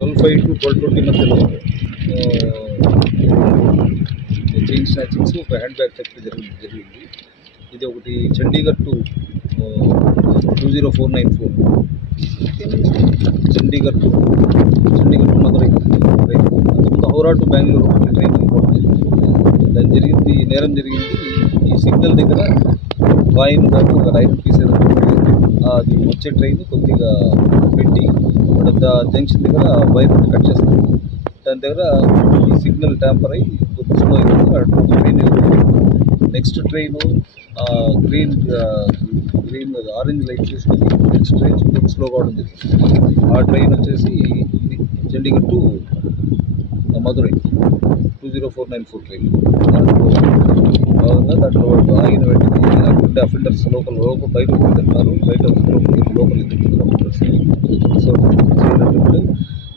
12:05 to 12:20 మధ్యలో chain snatchings, ఒక hand bag theft జరిగింది. ఇది ఒకటి చండీగఢ్ టు 20494 చండీగఢ్ టు మదురై. అంతకుముందు హౌరా టు బెంగళూరు ఒకటి ట్రైన్ రిపోర్ట్ దాని జరిగింది. నేరం జరిగింది ఈ సిగ్నల్ దగ్గర. కాయిన్ బ్యాగ్ ఒక రైలు పీస్ అది వచ్చే ట్రైన్ కొద్దిగా పెట్టి జంక్షన్ దగ్గర వైర్ కట్ చేస్తారు. దాని దగ్గర ఈ సిగ్నల్ ట్యాంపర్ అయ్యి కొద్ది స్లో అయిపోయింది. Train next train green orange light చూసుకొని నెక్స్ట్ ట్రైన్ కొద్ది స్లోగా అవడం జరిగింది. ఆ ట్రైన్ వచ్చేసి చండీగఢ్ టు మదురై 20494 ట్రైన్. భాగంగా దాంట్లో ఆగిన వెంటనే అక్కడ అఫెండర్స్ లోపల బయట తింటున్నారు. బయట లోపల అఫెండర్స్ సో